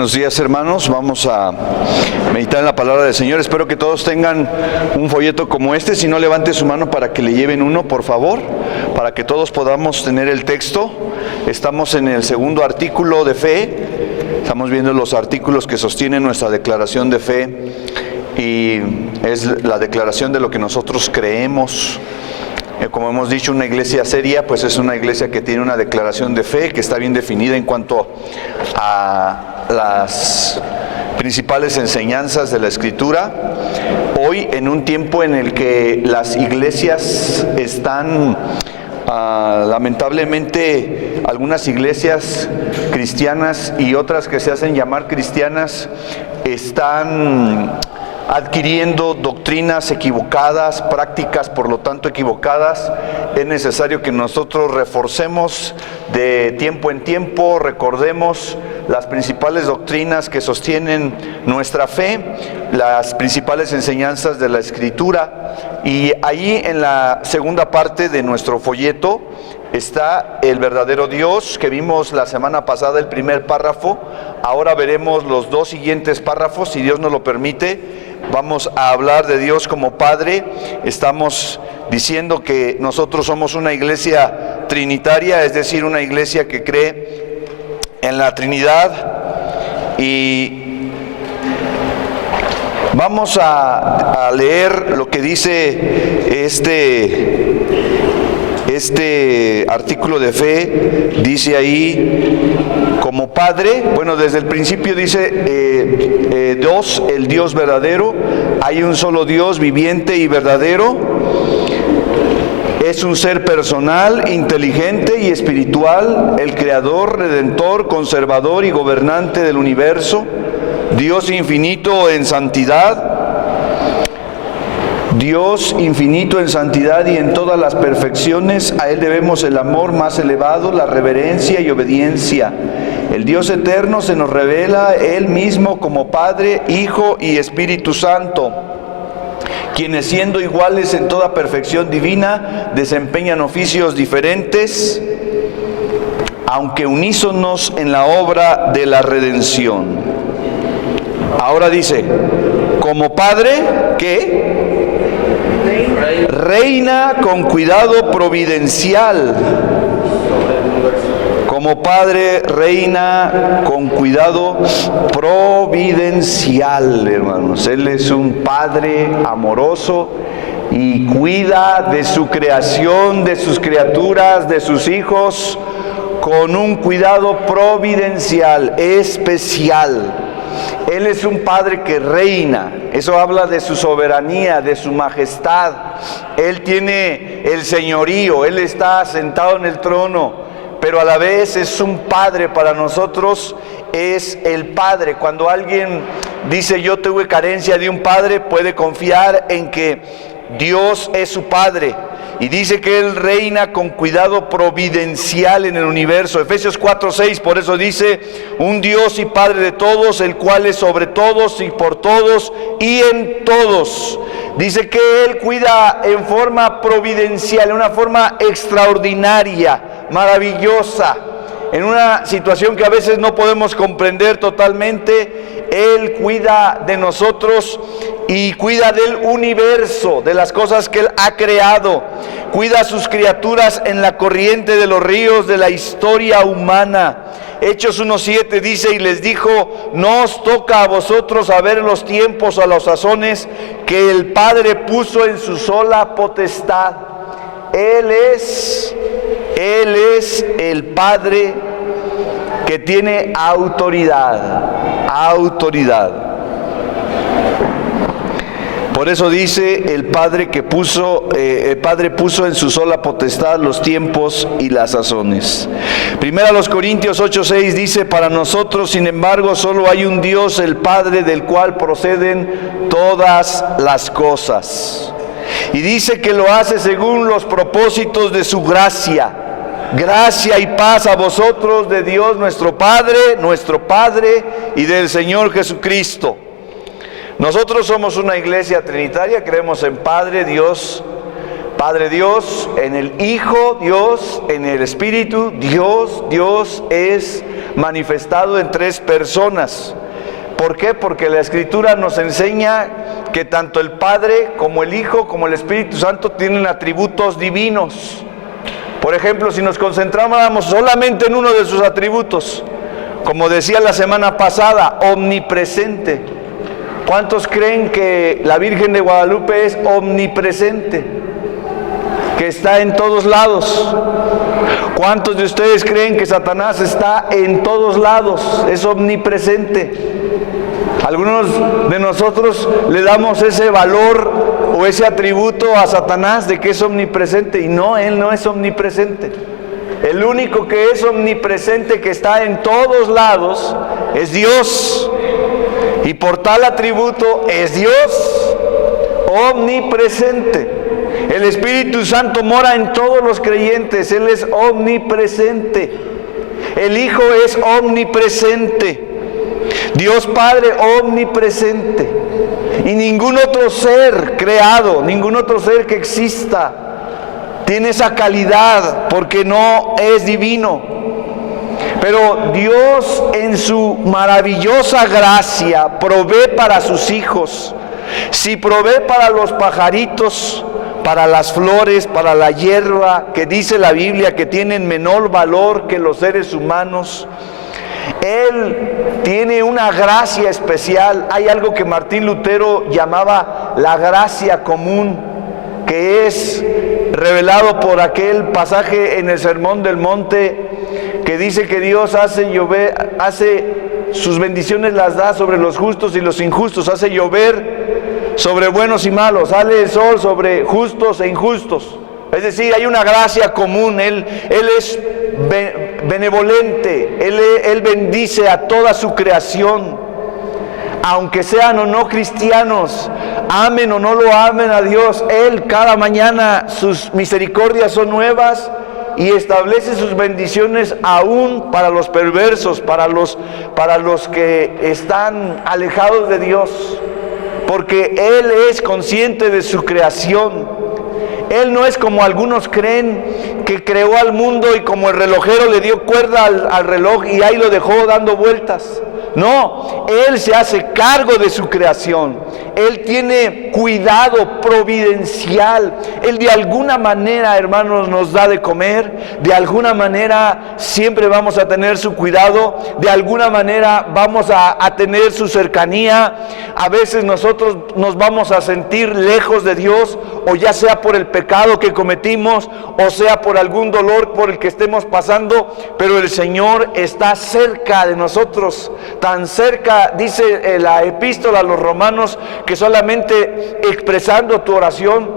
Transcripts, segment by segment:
buenos días, hermanos. Vamos a meditar en la palabra del Señor. Espero que todos tengan un folleto como este. Si no, levante su mano para que le lleven uno, por favor, para que todos podamos tener el texto. Estamos en el segundo artículo de fe. Estamos viendo los artículos que sostienen nuestra declaración de fe, y es la declaración de lo que nosotros creemos. Como hemos dicho, una iglesia seria pues es una iglesia que tiene una declaración de fe que está bien definida en cuanto a las principales enseñanzas de la Escritura. Hoy, en un tiempo en el que las iglesias están lamentablemente, algunas iglesias cristianas y otras que se hacen llamar cristianas están adquiriendo doctrinas equivocadas, prácticas por lo tanto equivocadas. Es necesario que nosotros reforcemos de tiempo en tiempo, recordemos las principales doctrinas que sostienen nuestra fe, las principales enseñanzas de la Escritura. Y ahí en la segunda parte de nuestro folleto está el verdadero Dios, que vimos la semana pasada el primer párrafo. Ahora veremos los dos siguientes párrafos, si Dios nos lo permite. Vamos a hablar de Dios como Padre. Estamos diciendo que nosotros somos una iglesia trinitaria, es decir, una iglesia que cree en la Trinidad. Y vamos a leer lo que dice este artículo de fe. Dice ahí, como Padre, bueno, desde el principio dice Dios, el Dios verdadero. Hay un solo Dios viviente y verdadero. Es un ser personal, inteligente y espiritual, el creador, redentor, conservador y gobernante del universo. Dios infinito en santidad. Dios infinito en santidad y en todas las perfecciones. A Él debemos el amor más elevado, la reverencia y obediencia. El Dios eterno se nos revela Él mismo como Padre, Hijo y Espíritu Santo, quienes, siendo iguales en toda perfección divina, desempeñan oficios diferentes, aunque unísonos en la obra de la redención. Ahora dice, como Padre, ¿qué? Reina con cuidado providencial. Como Padre reina con cuidado providencial, hermanos. Él es un Padre amoroso y cuida de su creación, de sus criaturas, de sus hijos, con un cuidado providencial, especial. Él es un Padre que reina. Eso habla de su soberanía, de su majestad. Él tiene el señorío, Él está sentado en el trono, pero a la vez es un Padre para nosotros, es el Padre. Cuando alguien dice yo tuve carencia de un Padre, puede confiar en que Dios es su Padre. Y dice que Él reina con cuidado providencial en el universo. Efesios 4:6, por eso dice, un Dios y Padre de todos, el cual es sobre todos y por todos y en todos. Dice que Él cuida en forma providencial, en una forma extraordinaria, maravillosa, en una situación que a veces no podemos comprender totalmente. Él cuida de nosotros y cuida del universo, de las cosas que Él ha creado. Cuida a sus criaturas en la corriente de los ríos de la historia humana. Hechos 1:7 dice, y les dijo, no os toca a vosotros saber los tiempos o las sazones que el Padre puso en su sola potestad. Él es el Padre que tiene autoridad. Por eso dice el Padre puso en su sola potestad los tiempos y las sazones. Primera los Corintios 8:6 dice, para nosotros, sin embargo, solo hay un Dios, el Padre, del cual proceden todas las cosas. Y dice que lo hace según los propósitos de su gracia. Gracia y paz a vosotros de Dios nuestro Padre y del Señor Jesucristo. Nosotros somos una iglesia trinitaria, creemos en Padre, Dios, Padre Dios, en el Hijo Dios, en el Espíritu Dios. Dios es manifestado en tres personas. ¿Por qué? Porque la Escritura nos enseña que tanto el Padre como el Hijo como el Espíritu Santo tienen atributos divinos. Por ejemplo, si nos concentráramos solamente en uno de sus atributos, como decía la semana pasada, omnipresente. ¿Cuántos creen que la Virgen de Guadalupe es omnipresente? Que está en todos lados. ¿Cuántos de ustedes creen que Satanás está en todos lados? Es omnipresente. Algunos de nosotros le damos ese valor o ese atributo a Satanás de que es omnipresente, y no, él no es omnipresente. El único que es omnipresente, que está en todos lados, es Dios, y por tal atributo es Dios omnipresente. El Espíritu Santo mora en todos los creyentes, Él es omnipresente. El Hijo es omnipresente. Dios Padre omnipresente. Y ningún otro ser creado, ningún otro ser que exista tiene esa calidad, porque no es divino. Pero Dios, en su maravillosa gracia, provee para sus hijos. Si provee para los pajaritos, para las flores, para la hierba, que dice la Biblia que tienen menor valor que los seres humanos, Él tiene una gracia especial. Hay algo que Martín Lutero llamaba la gracia común, que es revelado por aquel pasaje en el Sermón del Monte, que dice que Dios hace llover, sus bendiciones las da sobre los justos y los injustos, hace llover sobre buenos y malos, sale el sol sobre justos e injustos. Es decir, hay una gracia común. Él es benevolente, Él bendice a toda su creación, aunque sean o no cristianos, amen o no lo amen a Dios. Él, cada mañana sus misericordias son nuevas, y establece sus bendiciones aún para los perversos, para los que están alejados de Dios, porque Él es consciente de su creación. Él no es como algunos creen, que creó al mundo y como el relojero le dio cuerda al reloj y ahí lo dejó dando vueltas. No, Él se hace cargo de su creación. Él tiene cuidado providencial. Él de alguna manera, hermanos, nos da de comer. De alguna manera siempre vamos a tener su cuidado. De alguna manera vamos a tener su cercanía. A veces nosotros nos vamos a sentir lejos de Dios, o ya sea por el pecado que cometimos, o sea por algún dolor por el que estemos pasando, pero el Señor está cerca de nosotros. Tan cerca, dice la epístola a los romanos, que solamente expresando tu oración,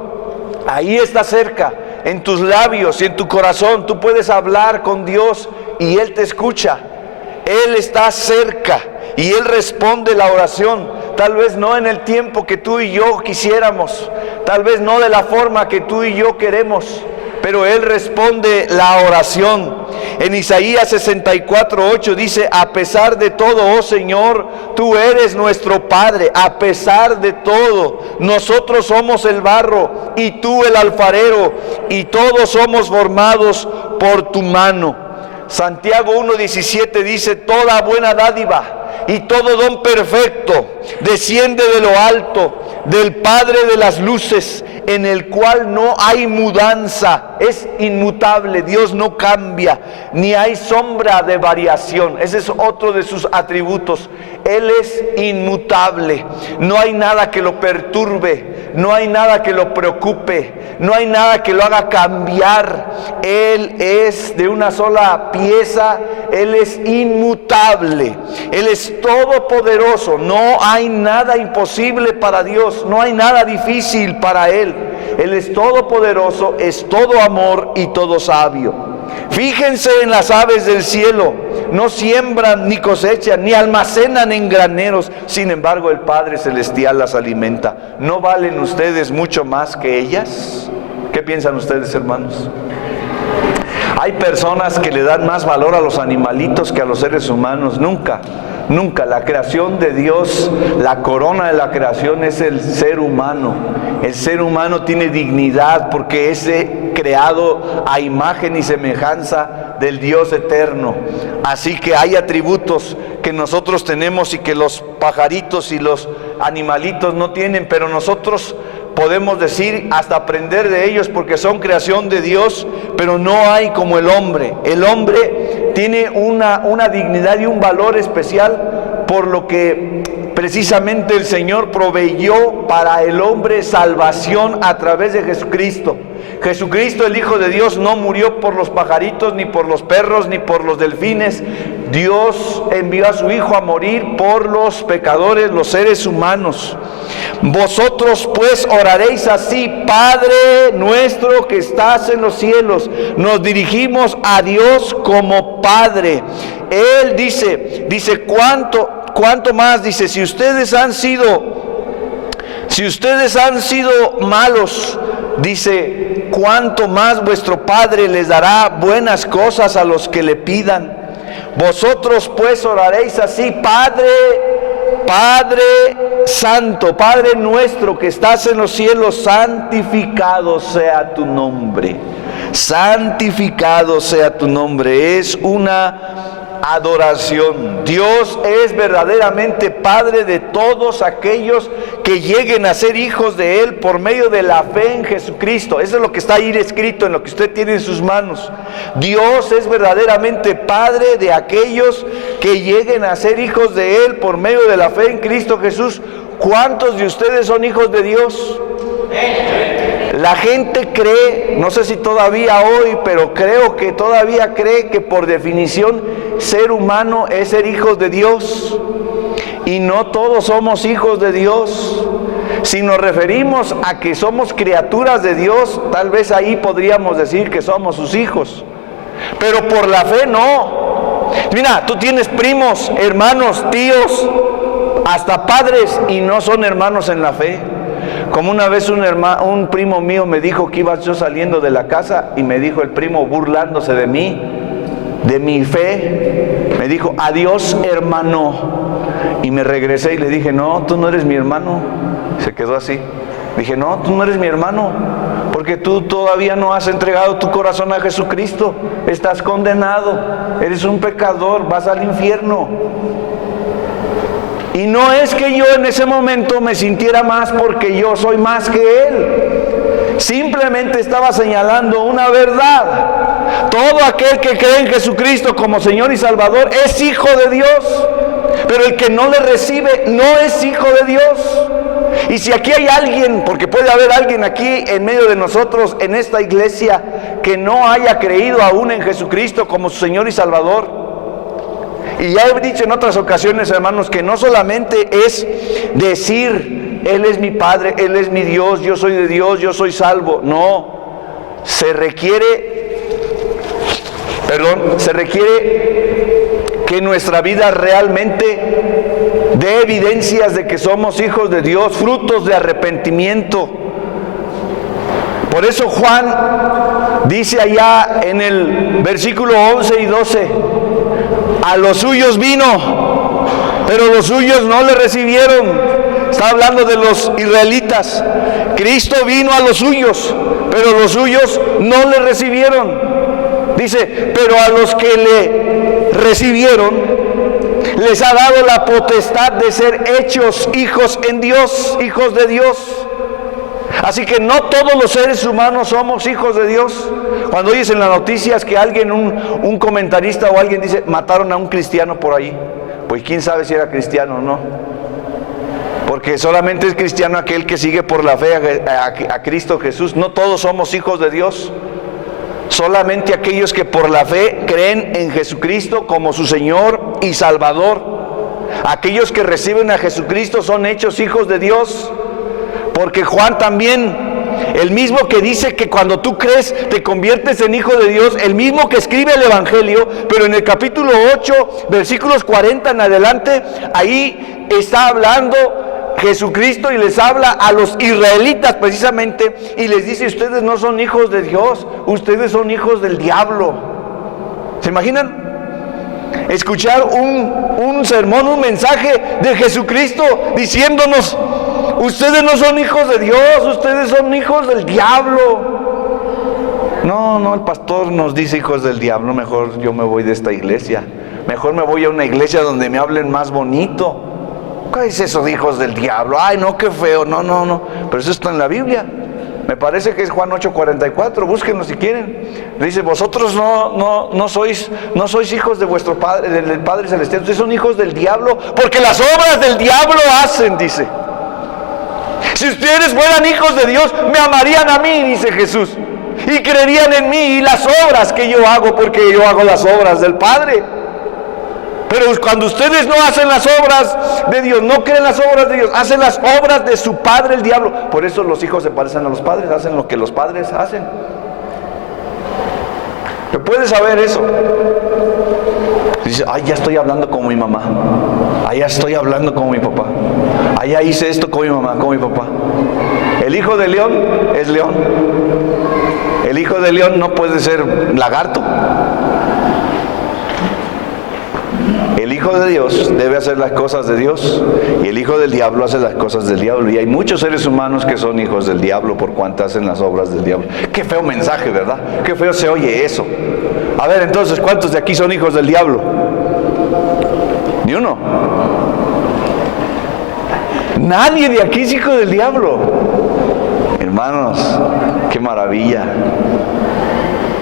ahí está cerca, en tus labios y en tu corazón, tú puedes hablar con Dios y Él te escucha. Él está cerca y Él responde la oración. Tal vez no en el tiempo que tú y yo quisiéramos, tal vez no de la forma que tú y yo queremos, pero Él responde la oración. En Isaías 64:8 dice: a pesar de todo, oh Señor, tú eres nuestro Padre. A pesar de todo, nosotros somos el barro y tú el alfarero, y todos somos formados por tu mano. Santiago 1:17 dice: toda buena dádiva y todo don perfecto desciende de lo alto, del Padre de las luces, en el cual no hay mudanza, es inmutable. Dios no cambia, ni hay sombra de variación. Ese es otro de sus atributos. Él es inmutable, no hay nada que lo perturbe, no hay nada que lo preocupe, no hay nada que lo haga cambiar. Él es de una sola pieza, Él es inmutable, Él es todopoderoso. No hay nada imposible para Dios, no hay nada difícil para Él. Él es todopoderoso, es todo amor y todo sabio. Fíjense en las aves del cielo, no siembran ni cosechan ni almacenan en graneros, sin embargo el Padre Celestial las alimenta. ¿No valen ustedes mucho más que ellas? ¿Qué piensan ustedes, hermanos? Hay personas que le dan más valor a los animalitos que a los seres humanos. Nunca Nunca. La creación de Dios, la corona de la creación es el ser humano. El ser humano tiene dignidad porque es creado a imagen y semejanza del Dios eterno. Así que hay atributos que nosotros tenemos y que los pajaritos y los animalitos no tienen, pero nosotros podemos decir, hasta aprender de ellos, porque son creación de Dios, pero no hay como el hombre. El hombre tiene una dignidad y un valor especial, por lo que precisamente el Señor proveyó para el hombre salvación a través de Jesucristo. Jesucristo, el Hijo de Dios, no murió por los pajaritos, ni por los perros, ni por los delfines. Dios envió a su Hijo a morir por los pecadores, los seres humanos. Vosotros pues oraréis así: Padre nuestro que estás en los cielos. Nos dirigimos a Dios como Padre. Él dice, ¿cuánto más? Dice, si ustedes han sido malos, dice, ¿cuánto más vuestro Padre les dará buenas cosas a los que le pidan? Vosotros pues oraréis así: Padre Santo, Padre nuestro que estás en los cielos, santificado sea tu nombre. Santificado sea tu nombre. Es una adoración. Dios es verdaderamente Padre de todos aquellos que lleguen a ser hijos de Él por medio de la fe en Jesucristo. Eso es lo que está ahí escrito en lo que usted tiene en sus manos. Dios es verdaderamente Padre de aquellos que lleguen a ser hijos de Él por medio de la fe en Cristo Jesús. ¿Cuántos de ustedes son hijos de Dios? La gente cree, no sé si todavía hoy, pero creo que todavía cree que por definición ser humano es ser hijos de Dios. Y no todos somos hijos de Dios. Si nos referimos a que somos criaturas de Dios, tal vez ahí podríamos decir que somos sus hijos. Pero por la fe no. Mira, tú tienes primos, hermanos, tíos, hasta padres, y no son hermanos en la fe. Como una vez un primo mío me dijo que iba yo saliendo de la casa, y me dijo el primo, burlándose de mí, de mi fe, me dijo: adiós hermano. Y me regresé y le dije: no, tú no eres mi hermano. Se quedó así. Dije: no, tú no eres mi hermano, porque tú todavía no has entregado tu corazón a Jesucristo. Estás condenado, eres un pecador, vas al infierno. Y no es que yo en ese momento me sintiera más porque yo soy más que él. Simplemente estaba señalando una verdad. Todo aquel que cree en Jesucristo como Señor y Salvador es hijo de Dios. Pero el que no le recibe no es hijo de Dios. Y si aquí hay alguien, porque puede haber alguien aquí en medio de nosotros, en esta iglesia, que no haya creído aún en Jesucristo como su Señor y Salvador. Y ya he dicho en otras ocasiones, hermanos, que no solamente es decir: Él es mi Padre, Él es mi Dios, yo soy de Dios, yo soy salvo. No, se requiere que nuestra vida realmente dé evidencias de que somos hijos de Dios, frutos de arrepentimiento. Por eso Juan dice allá en el versículo 11 y 12: a los suyos vino, pero los suyos no le recibieron. Está hablando de los israelitas. Cristo vino a los suyos, pero los suyos no le recibieron. Dice: pero a los que le recibieron, les ha dado la potestad de ser hechos hijos en Dios, hijos de Dios. Así que no todos los seres humanos somos hijos de Dios. Cuando oyes en las noticias que alguien, un comentarista o alguien dice: mataron a un cristiano por ahí, pues quién sabe si era cristiano o no. Porque solamente es cristiano aquel que sigue por la fe a Cristo Jesús. No todos somos hijos de Dios. Solamente aquellos que por la fe creen en Jesucristo como su Señor y Salvador. Aquellos que reciben a Jesucristo son hechos hijos de Dios. Porque Juan también, el mismo que dice que cuando tú crees te conviertes en hijo de Dios, el mismo que escribe el Evangelio, pero en el capítulo 8, versículos 40 en adelante, ahí está hablando Jesucristo y les habla a los israelitas precisamente, y les dice: ustedes no son hijos de Dios, ustedes son hijos del diablo. ¿Se imaginan? escuchar un sermón, un mensaje de Jesucristo diciéndonos: ustedes no son hijos de Dios, ustedes son hijos del diablo. No, el pastor nos dice hijos del diablo, mejor yo me voy de esta iglesia. Mejor me voy a una iglesia donde me hablen más bonito. ¿Qué es eso de hijos del diablo? Ay, no, qué feo. No. Pero eso está en la Biblia. Me parece que es Juan 8:44. Búsquenlo si quieren. Dice: vosotros no sois hijos de vuestro Padre, del Padre Celestial. Ustedes son hijos del diablo, porque las obras del diablo hacen, dice. Si ustedes fueran hijos de Dios, me amarían a mí, dice Jesús, y creerían en mí y las obras que yo hago, porque yo hago las obras del Padre. Pero cuando ustedes no hacen las obras de Dios, no creen las obras de Dios, hacen las obras de su padre el diablo. Por eso los hijos se parecen a los padres, hacen lo que los padres hacen. ¿Me puedes saber eso? Dice: ay, ya estoy hablando como mi mamá. Ay, ya estoy hablando como mi papá. Ay, ya hice esto como mi mamá, como mi papá. El hijo de león es león. El hijo de león no puede ser lagarto. El hijo de Dios debe hacer las cosas de Dios, y el hijo del diablo hace las cosas del diablo. Y hay muchos seres humanos que son hijos del diablo por cuanto hacen las obras del diablo. Qué feo mensaje, ¿verdad? Qué feo se oye eso. A ver, entonces, ¿cuántos de aquí son hijos del diablo? Ni uno. Nadie de aquí es hijo del diablo. Hermanos, qué maravilla.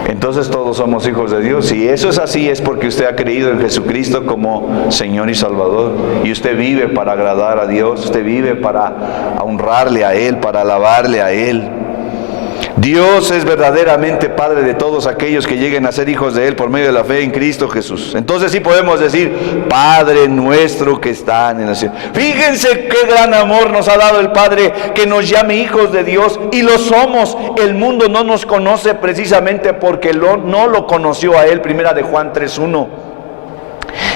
Entonces todos somos hijos de Dios. Si eso es así, es porque usted ha creído en Jesucristo como Señor y Salvador, y usted vive para agradar a Dios, usted vive para honrarle a Él, para alabarle a Él. Dios es verdaderamente Padre de todos aquellos que lleguen a ser hijos de Él por medio de la fe en Cristo Jesús. Entonces sí podemos decir: Padre nuestro que está en el cielo. Fíjense qué gran amor nos ha dado el Padre, que nos llame hijos de Dios, y lo somos. El mundo no nos conoce precisamente porque no lo conoció a Él. Primera de Juan 3:1.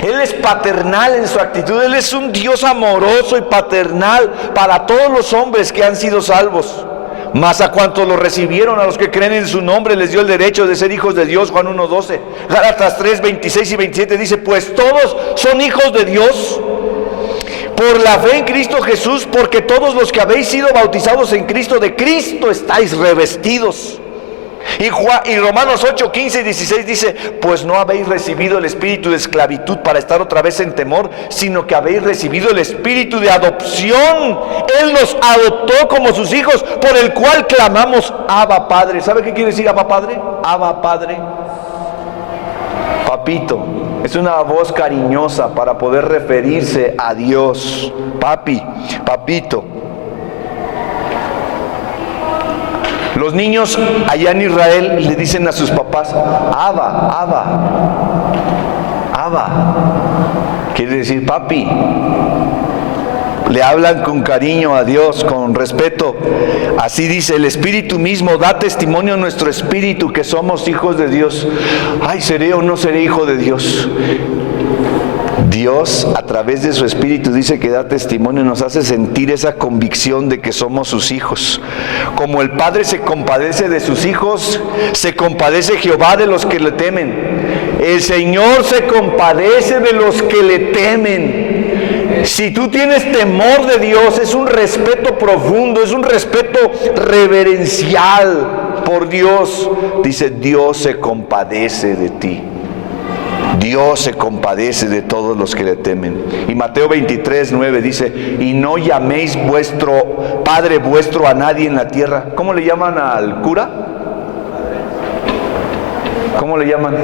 Él es paternal en su actitud. Él es un Dios amoroso y paternal para todos los hombres que han sido salvos. Mas a cuantos lo recibieron, a los que creen en su nombre, les dio el derecho de ser hijos de Dios. Juan 1:12. Gálatas 3:26 y 27 dice: pues todos son hijos de Dios por la fe en Cristo Jesús, porque todos los que habéis sido bautizados en Cristo, de Cristo estáis revestidos. Y Romanos 8:15 y 16 dice: pues no habéis recibido el espíritu de esclavitud para estar otra vez en temor, sino que habéis recibido el espíritu de adopción. Él nos adoptó como sus hijos, por el cual clamamos: Abba Padre. ¿Sabe qué quiere decir Abba Padre? Abba Padre, papito. Es una voz cariñosa para poder referirse a Dios. Papi, papito. Los niños allá en Israel le dicen a sus papás: Abba, Abba, Abba. Quiere decir papi. Le hablan con cariño a Dios, con respeto. Así dice: el Espíritu mismo da testimonio a nuestro espíritu que somos hijos de Dios. Ay, ¿seré o no seré hijo de Dios? Dios, a través de su Espíritu, dice que da testimonio, nos hace sentir esa convicción de que somos sus hijos. Como el Padre se compadece de sus hijos, se compadece Jehová de los que le temen. El Señor se compadece de los que le temen. Si tú tienes temor de Dios, es un respeto profundo, es un respeto reverencial por Dios. Dice: Dios se compadece de ti. Dios se compadece de todos los que le temen. Y Mateo 23:9 dice: y no llaméis vuestro Padre vuestro a nadie en la tierra. ¿Cómo le llaman al cura? ¿Cómo le llaman?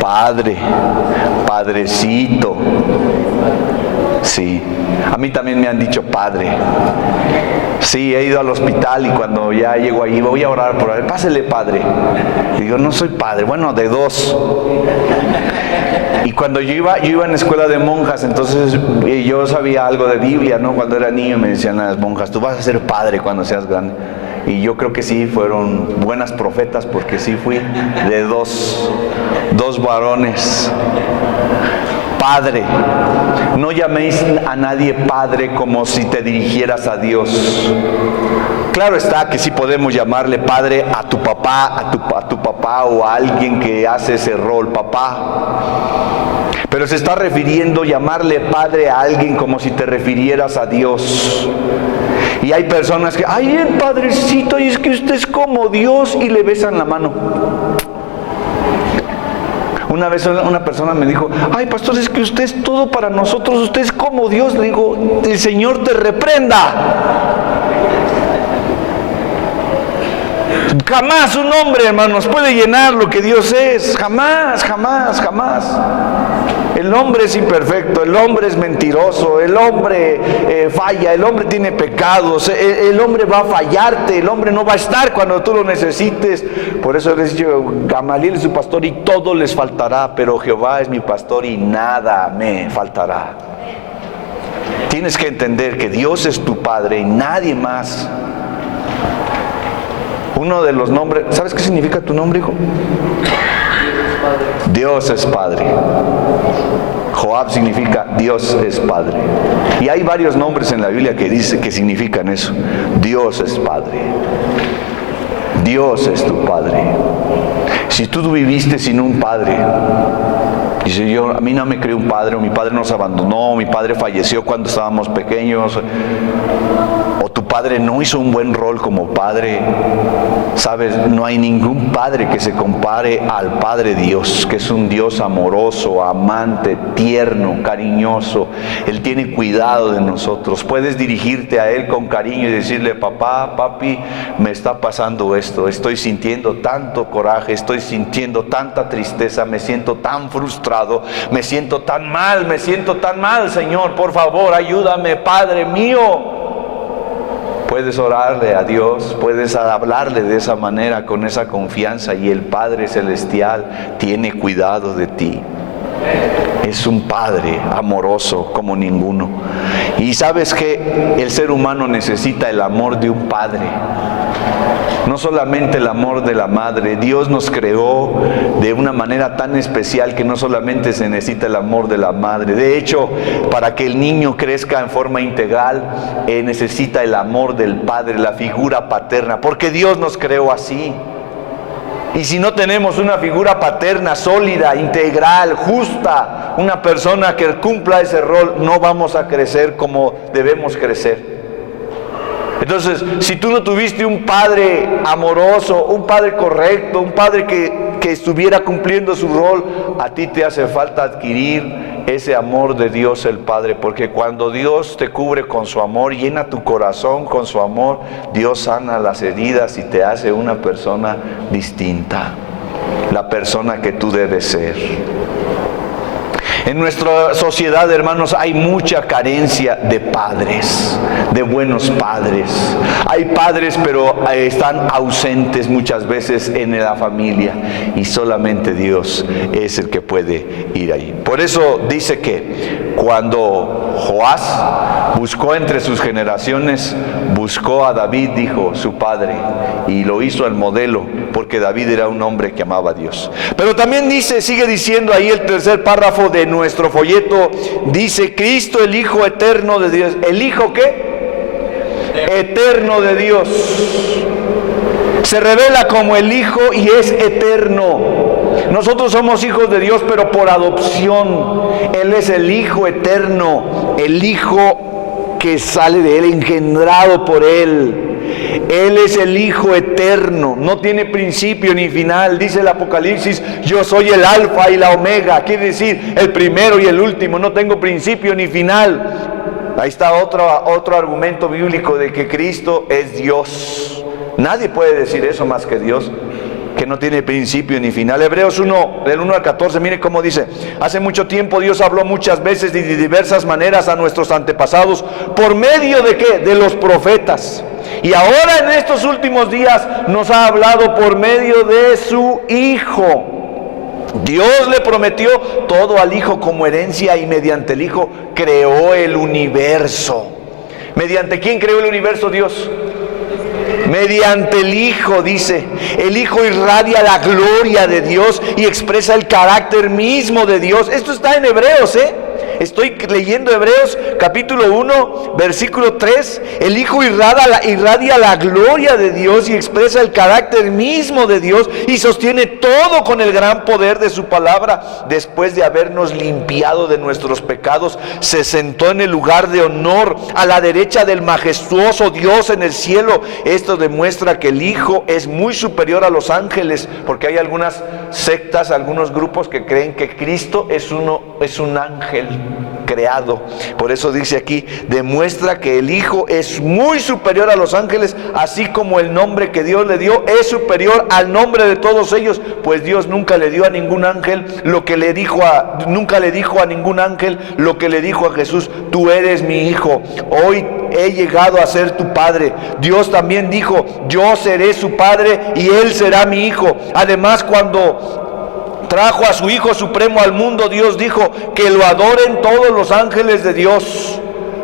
Padre, padrecito. Sí, a mí también me han dicho padre. Sí, he ido al hospital y cuando ya llego allí, voy a orar por él. Pásele, padre. Y digo: no soy padre. Bueno, de dos. Y cuando yo iba en escuela de monjas, entonces yo sabía algo de Biblia, ¿no? Cuando era niño me decían las monjas: tú vas a ser padre cuando seas grande. Y yo creo que sí, fueron buenas profetas, porque sí fui de dos varones. Padre, No llaméis a nadie padre como si te dirigieras a Dios. Claro está que sí podemos llamarle padre a tu papá, a tu papá o a alguien que hace ese rol, papá. Pero se está refiriendo llamarle padre a alguien como si te refirieras a Dios. Y hay personas que, ay, el padrecito, y es que usted es como Dios, y le besan la mano. Una vez una persona me dijo, ay, pastor, es que usted es todo para nosotros, usted es como Dios. Le digo, el Señor te reprenda. Jamás un hombre, hermanos, puede llenar lo que Dios es. Jamás, jamás, jamás. El hombre es imperfecto, el hombre es mentiroso, el hombre falla, el hombre tiene pecados, el hombre va a fallarte, el hombre no va a estar cuando tú lo necesites. Por eso les digo, Gamaliel es su pastor y todo les faltará, pero Jehová es mi pastor y nada me faltará. Tienes que entender que Dios es tu Padre y nadie más. Uno de los nombres, ¿sabes qué significa tu nombre, hijo? Dios es Padre. Joab significa Dios es Padre. Y hay varios nombres en la Biblia que dice que significan eso. Dios es Padre. Dios es tu Padre. Si tú viviste sin un padre, dice a mí no me crió un padre, o mi padre nos abandonó, mi padre falleció cuando estábamos pequeños, o tu padre no hizo un buen rol como padre, sabes, no hay ningún padre que se compare al Padre Dios, que es un Dios amoroso, amante, tierno, cariñoso. Él tiene cuidado de nosotros. Puedes dirigirte a Él con cariño y decirle, papá, papi, me está pasando esto, estoy sintiendo tanto coraje, estoy sintiendo tanta tristeza, me siento tan frustrado, me siento tan mal, Señor, por favor, ayúdame, Padre mío. Puedes orarle a Dios, puedes hablarle de esa manera, con esa confianza, y el Padre Celestial tiene cuidado de ti. Es un Padre amoroso como ninguno. Y sabes que el ser humano necesita el amor de un Padre. No solamente el amor de la madre. Dios nos creó de una manera tan especial que no solamente se necesita el amor de la madre. De hecho, para que el niño crezca en forma integral, necesita el amor del padre, la figura paterna, porque Dios nos creó así. Y si no tenemos una figura paterna sólida, integral, justa, una persona que cumpla ese rol, no vamos a crecer como debemos crecer. Entonces, si tú no tuviste un padre amoroso, un padre correcto, un padre que estuviera cumpliendo su rol, a ti te hace falta adquirir ese amor de Dios el Padre, porque cuando Dios te cubre con su amor, llena tu corazón con su amor, Dios sana las heridas y te hace una persona distinta, la persona que tú debes ser. En nuestra sociedad, hermanos, hay mucha carencia de padres, de buenos padres. Hay padres, pero están ausentes muchas veces en la familia, y solamente Dios es el que puede ir ahí. Por eso dice que cuando Joás buscó entre sus generaciones, buscó a David, dijo su padre, y lo hizo al modelo, porque David era un hombre que amaba a Dios. Pero también dice, sigue diciendo ahí el tercer párrafo de nuestro folleto, dice, Cristo el Hijo eterno de Dios. ¿El Hijo qué? Eterno de Dios. Se revela como el Hijo y es eterno. Nosotros somos hijos de Dios, pero por adopción. Él es el Hijo eterno, el Hijo que sale de Él, engendrado por Él. Él es el Hijo eterno, no tiene principio ni final. Dice el Apocalipsis, yo soy el alfa y la omega, quiere decir el primero y el último, no tengo principio ni final. Ahí está otro argumento bíblico de que Cristo es Dios. Nadie puede decir eso más que Dios, que no tiene principio ni final. Hebreos 1, del 1 al 14, mire cómo dice: hace mucho tiempo Dios habló muchas veces y de diversas maneras a nuestros antepasados, ¿por medio de qué? De los profetas. Y ahora en estos últimos días nos ha hablado por medio de su Hijo. Dios le prometió todo al Hijo como herencia, y mediante el Hijo creó el universo. ¿Mediante quién creó el universo Dios? Mediante el Hijo, dice. El Hijo irradia la gloria de Dios y expresa el carácter mismo de Dios. Esto está en Hebreos, Estoy leyendo Hebreos capítulo 1, versículo 3. El Hijo irradia la gloria de Dios y expresa el carácter mismo de Dios y sostiene todo con el gran poder de su palabra. Después de habernos limpiado de nuestros pecados, se sentó en el lugar de honor a la derecha del majestuoso Dios en el cielo. Esto demuestra que el Hijo es muy superior a los ángeles, porque hay algunas sectas, algunos grupos que creen que Cristo es un ángel creado. Por eso dice aquí, demuestra que el Hijo es muy superior a los ángeles, así como el nombre que Dios le dio es superior al nombre de todos ellos, pues Dios nunca le dio a ningún ángel nunca le dijo a ningún ángel lo que le dijo a Jesús: tú eres mi Hijo, hoy he llegado a ser tu Padre. Dios también dijo: yo seré su Padre y él será mi Hijo. Además, cuando trajo a su Hijo Supremo al mundo, Dios dijo que lo adoren todos los ángeles de Dios.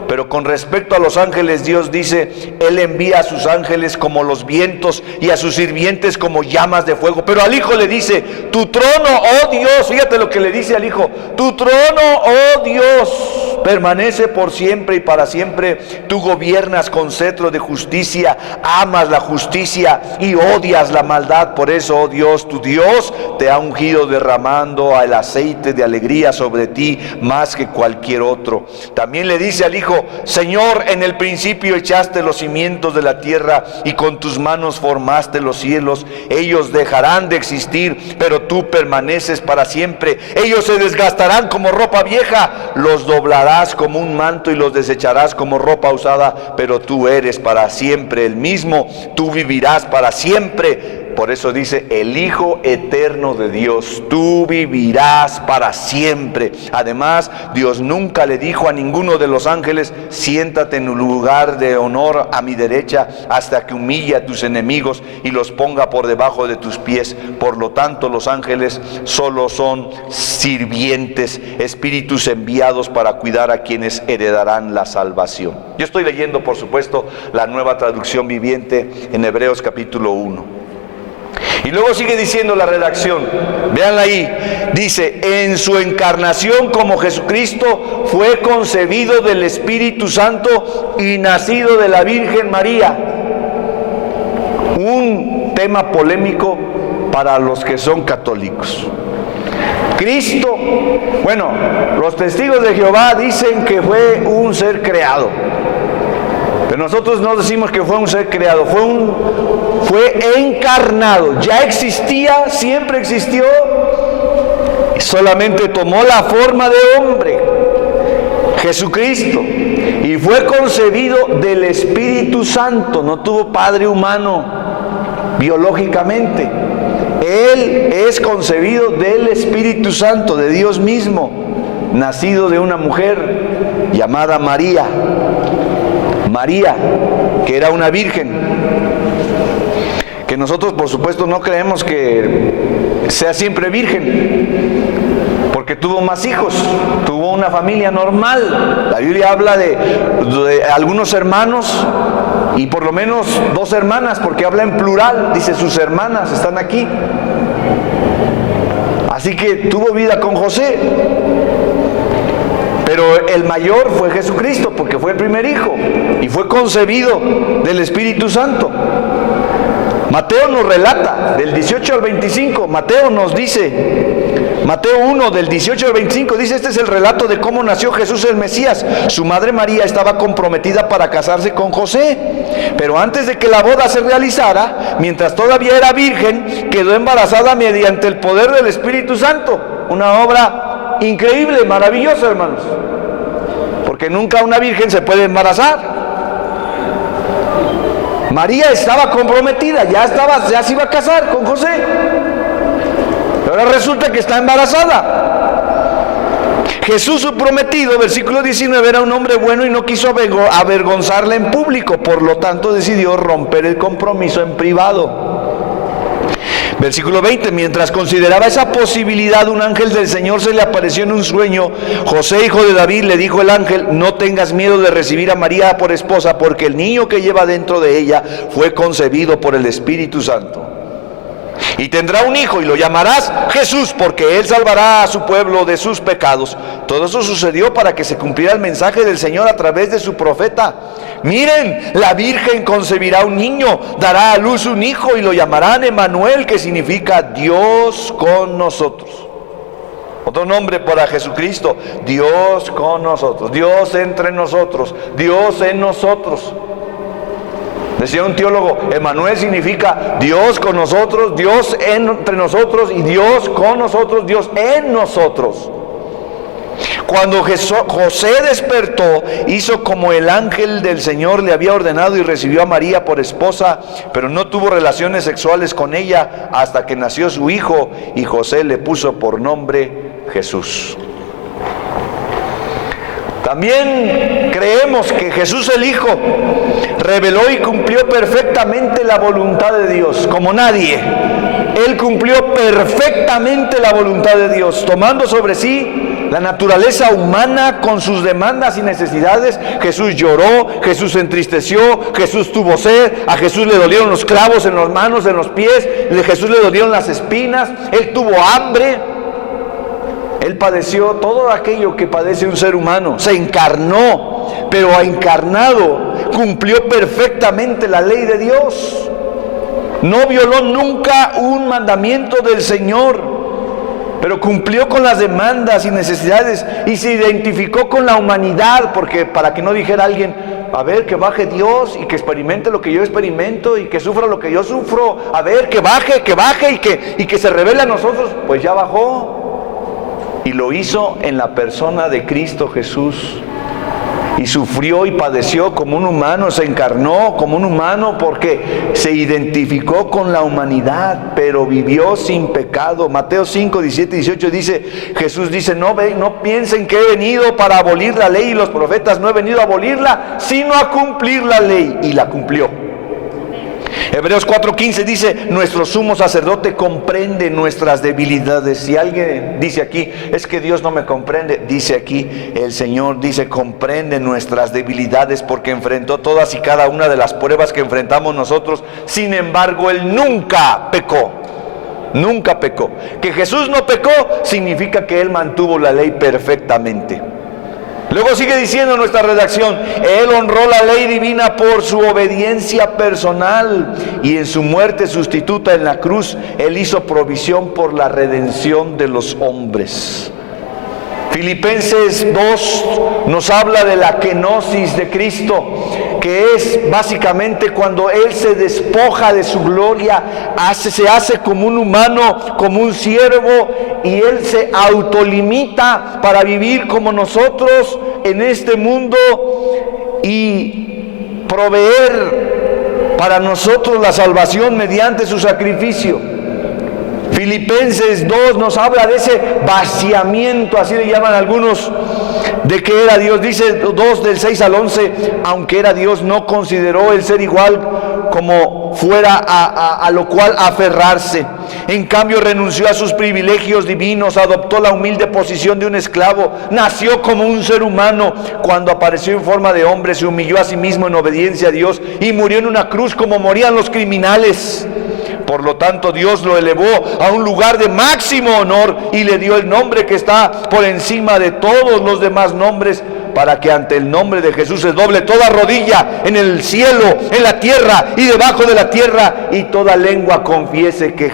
Pero con respecto a los ángeles, Dios dice: Él envía a sus ángeles como los vientos y a sus sirvientes como llamas de fuego. Pero al Hijo le dice: tu trono, oh Dios, fíjate lo que le dice al Hijo: tu trono, oh Dios, permanece por siempre y para siempre. Tú gobiernas con cetro de justicia, amas la justicia y odias la maldad. Por eso, oh Dios, tu Dios te ha ungido derramando el aceite de alegría sobre ti más que cualquier otro. También le dice al Hijo: Señor, en el principio echaste los cimientos de la tierra y con tus manos formaste los cielos. Ellos dejarán de existir, pero tú permaneces para siempre. Ellos se desgastarán como ropa vieja, los doblarás como un manto y los desecharás como ropa usada, pero tú eres para siempre el mismo, tú vivirás para siempre. Por eso dice el Hijo eterno de Dios: tú vivirás para siempre. Además, Dios nunca le dijo a ninguno de los ángeles: siéntate en un lugar de honor a mi derecha hasta que humille a tus enemigos y los ponga por debajo de tus pies. Por lo tanto, los ángeles solo son sirvientes, espíritus enviados para cuidar a quienes heredarán la salvación. Yo estoy leyendo, por supuesto, la Nueva Traducción Viviente en Hebreos capítulo 1. Y luego sigue diciendo la redacción, véanla ahí, dice: en su encarnación como Jesucristo fue concebido del Espíritu Santo y nacido de la Virgen María. Un tema polémico para los que son católicos. Cristo, bueno, los testigos de Jehová dicen que fue un ser creado, pero nosotros no decimos que fue un ser creado, fue encarnado. Ya existía, siempre existió, solamente tomó la forma de hombre, Jesucristo, y fue concebido del Espíritu Santo. No tuvo padre humano biológicamente. Él es concebido del Espíritu Santo, de Dios mismo, nacido de una mujer llamada María, que era una virgen, que nosotros por supuesto no creemos que sea siempre virgen, porque tuvo más hijos, tuvo una familia normal. La Biblia habla de algunos hermanos y por lo menos 2 hermanas, porque habla en plural, dice sus hermanas están aquí. Así que tuvo vida con José. Pero el mayor fue Jesucristo, porque fue el primer hijo y fue concebido del Espíritu Santo. Mateo nos relata del 18 al 25, Mateo nos dice, Mateo 1 del 18 al 25 dice: este es el relato de cómo nació Jesús el Mesías. Su madre María estaba comprometida para casarse con José, pero antes de que la boda se realizara, mientras todavía era virgen, quedó embarazada mediante el poder del Espíritu Santo. Una obra increíble, maravillosa, hermanos, porque nunca una virgen se puede embarazar. María estaba comprometida, ya se iba a casar con José, pero ahora resulta que está embarazada. Jesús, su prometido, versículo 19, era un hombre bueno y no quiso avergonzarla en público, por lo tanto decidió romper el compromiso en privado. Versículo 20, mientras consideraba esa posibilidad, un ángel del Señor se le apareció en un sueño. José, hijo de David, le dijo el ángel: no tengas miedo de recibir a María por esposa, porque el niño que lleva dentro de ella fue concebido por el Espíritu Santo. Y tendrá un hijo y lo llamarás Jesús, porque él salvará a su pueblo de sus pecados. Todo eso sucedió para que se cumpliera el mensaje del Señor a través de su profeta. Miren, la Virgen concebirá un niño, dará a luz un hijo y lo llamarán Emmanuel, que significa Dios con nosotros. Otro nombre para Jesucristo: Dios con nosotros, Dios entre nosotros, Dios en nosotros. Decía un teólogo, Emmanuel significa Dios con nosotros, Dios entre nosotros, y Dios con nosotros, Dios en nosotros. Cuando José despertó, hizo como el ángel del Señor le había ordenado y recibió a María por esposa, pero no tuvo relaciones sexuales con ella hasta que nació su hijo, y José le puso por nombre Jesús. También creemos que Jesús el Hijo reveló y cumplió perfectamente la voluntad de Dios, como nadie. Él cumplió perfectamente la voluntad de Dios, tomando sobre sí la naturaleza humana con sus demandas y necesidades. Jesús lloró, Jesús se entristeció, Jesús tuvo sed, a Jesús le dolieron los clavos en las manos, en los pies, a Jesús le dolieron las espinas, Él tuvo hambre. Él padeció todo aquello que padece un ser humano, se encarnó, pero encarnado cumplió perfectamente la ley de Dios. No violó nunca un mandamiento del Señor, pero cumplió con las demandas y necesidades y se identificó con la humanidad, porque para que no dijera alguien, a ver, que baje Dios y que experimente lo que yo experimento y que sufra lo que yo sufro, a ver, que baje y que se revele a nosotros, pues ya bajó. Y lo hizo en la persona de Cristo Jesús. Y sufrió y padeció como un humano, se encarnó como un humano porque se identificó con la humanidad, pero vivió sin pecado. Mateo 5, 17 y 18 dice, Jesús dice, no piensen que he venido para abolir la ley y los profetas, no he venido a abolirla, sino a cumplir la ley, y la cumplió. Hebreos 4:15 dice, nuestro sumo sacerdote comprende nuestras debilidades. Si alguien dice aquí, es que Dios no me comprende, dice aquí, el Señor dice, comprende nuestras debilidades porque enfrentó todas y cada una de las pruebas que enfrentamos nosotros. Sin embargo, Él nunca pecó. Nunca pecó. Que Jesús no pecó significa que Él mantuvo la ley perfectamente. Luego sigue diciendo nuestra redacción, Él honró la ley divina por su obediencia personal y en su muerte sustituta en la cruz, Él hizo provisión por la redención de los hombres. Filipenses 2 nos habla de la kenosis de Cristo, que es básicamente cuando Él se despoja de su gloria, se hace como un humano, como un siervo, y Él se autolimita para vivir como nosotros en este mundo y proveer para nosotros la salvación mediante su sacrificio. Filipenses 2 nos habla de ese vaciamiento, así le llaman algunos, de que era Dios. Dice 2 del 6 al 11, aunque era Dios no consideró el ser igual como fuera a lo cual aferrarse. En cambio renunció a sus privilegios divinos, adoptó la humilde posición de un esclavo, nació como un ser humano. Cuando apareció en forma de hombre se humilló a sí mismo en obediencia a Dios y murió en una cruz como morían los criminales. Por lo tanto, Dios lo elevó a un lugar de máximo honor y le dio el nombre que está por encima de todos los demás nombres, para que ante el nombre de Jesús se doble toda rodilla en el cielo, en la tierra y debajo de la tierra, y toda lengua confiese que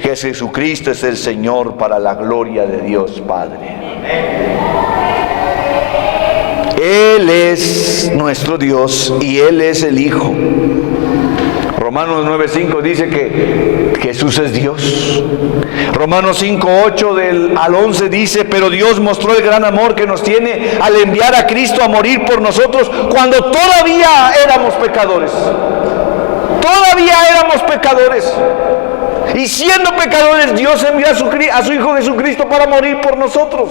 Jesucristo es el Señor, para la gloria de Dios Padre. Él es nuestro Dios y Él es el Hijo. Romanos 9:5 dice que Jesús es Dios. Romanos 5:8 al 11 dice, pero Dios mostró el gran amor que nos tiene al enviar a Cristo a morir por nosotros cuando todavía éramos pecadores. Todavía éramos pecadores. Y siendo pecadores, Dios envió a su Hijo Jesucristo para morir por nosotros.